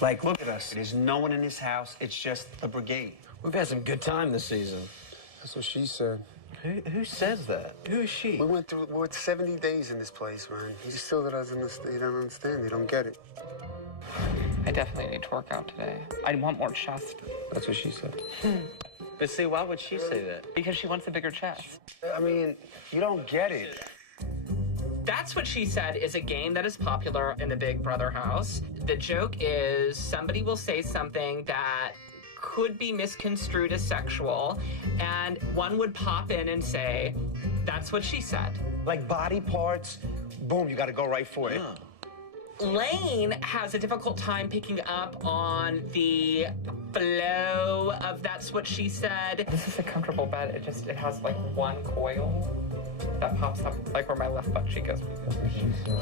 Like, look at us. There's no one in this house. It's just the brigade. We've had some good time this season. That's what she said. Who says that? Who is she? We're 70 days in this place, man. He just still doesn't understand. He don't understand. He don't get it. I definitely need to work out today. I want more chest. That's what she said. But see, why would she say that? Because she wants a bigger chest. I mean, you don't get it. That's What She Said is a game that is popular in the Big Brother house. The joke is somebody will say something that could be misconstrued as sexual, and one would pop in and say, that's what she said. Like body parts, boom, you got to go right for it. Lane has a difficult time picking up on the flow of That's What She Said. This is a comfortable bed. It has like one coil that pops up like where my left butt cheek is.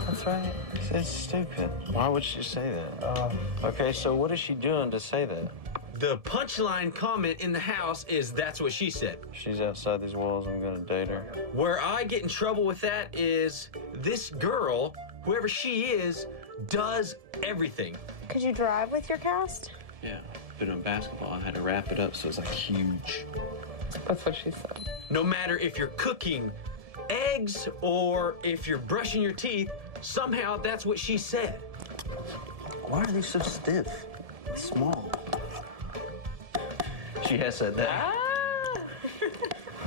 That's right. It's stupid. Why would she say that? Okay, so what is she doing to say that? The punchline comment in the house is that's what she said. She's outside these walls, I'm gonna date her. Where I get in trouble with that is this girl, whoever she is, does everything. Could you drive with your cast? Yeah, but in basketball, I had to wrap it up so it's like huge. That's what she said. No matter if you're cooking eggs or if you're brushing your teeth, somehow that's what she said. Why are they so stiff? Small. She has said that.